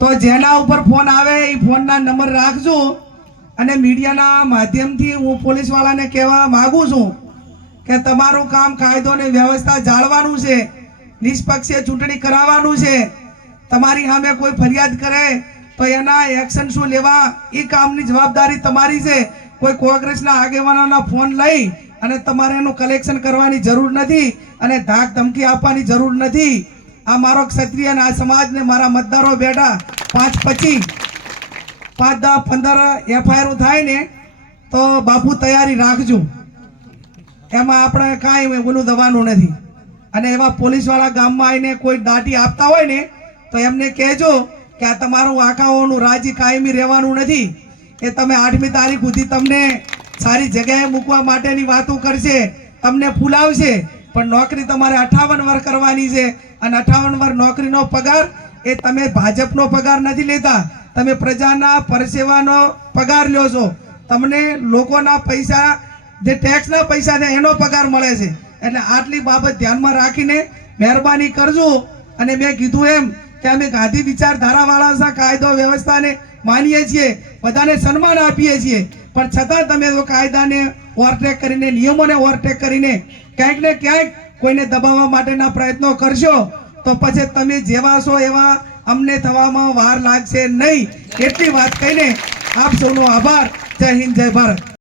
તો જેના ઉપર ફોન આવે એ ફોનના નંબર રાખજો અને મીડિયાના માધ્યમથી હું પોલીસવાળાને કહેવા માગું છું કે તમારું કામ કાયદો અને વ્યવસ્થા જાળવાનું છે, નિષ્પક્ષે ચૂંટણી કરાવવાનું છે। તમારી સામે કોઈ ફરિયાદ કરે તો એના એક્શન શું લેવા એ કામની જવાબદારી તમારી છે। કોઈ કોંગ્રેસના આગેવાનોના ફોન લઈ અને તમારે એનું કલેક્શન કરવાની જરૂર નથી અને ધાક ધમકી આપવાની જરૂર નથી। આ મારો ક્ષત્રિય અને આ સમાજને મારા મતદારો બેઠા 5-25 5-10-15 એફઆઈઆર થાય ને તો બાપુ તૈયારી રાખજો, એમાં આપણે કાંઈ ઓલું દવાનું નથી। અને એવા પોલીસવાળા ગામમાં આવીને કોઈ દાટી આપતા હોય ને તો એમને કહેજો કે આ તમારું આંખાઓનું રાજી કાયમી રહેવાનું નથી, એ તમે 8મી તારીખ સુધી તમને સારી જગ્યાએ મૂકવા માટેની વાતો કરશે, તમને ફૂલાવશે, પણ નોકરી તમારે 58 વર્ષ કરવાની છે અને 58 વર્ષ નોકરીનો પગાર એ તમે ભાજપનો પગાર નથી લેતા, તમે પ્રજાના પરસેવાનો પગાર લ્યો છો। તમને લોકોના પૈસા જે ટેક્સના પૈસા છે એનો પગાર મળે છે। એટલે આટલી બાબત ધ્યાનમાં રાખીને મહેરબાની કરજો। અને મેં કીધું એમ કે અમે ગાંધી વિચારધારાવાળા છે, કાયદો વ્યવસ્થાને માનીએ છીએ, બધાને સન્માન આપીએ છીએ, પણ છતાં તમે તો કાયદાને ઓવરટેક કરીને, નિયમોને ઓવરટેક કરીને ક્યાંક ને ક્યાંક કોઈને દબાવવા માટેના પ્રયત્નો કરશો તો પછી તમે જેવા છો એવા અમને થવામાં વાર લાગશે નહીં। એટલી વાત કહીને આપ સૌનો આભાર। જય હિન્દ, જય ભારત।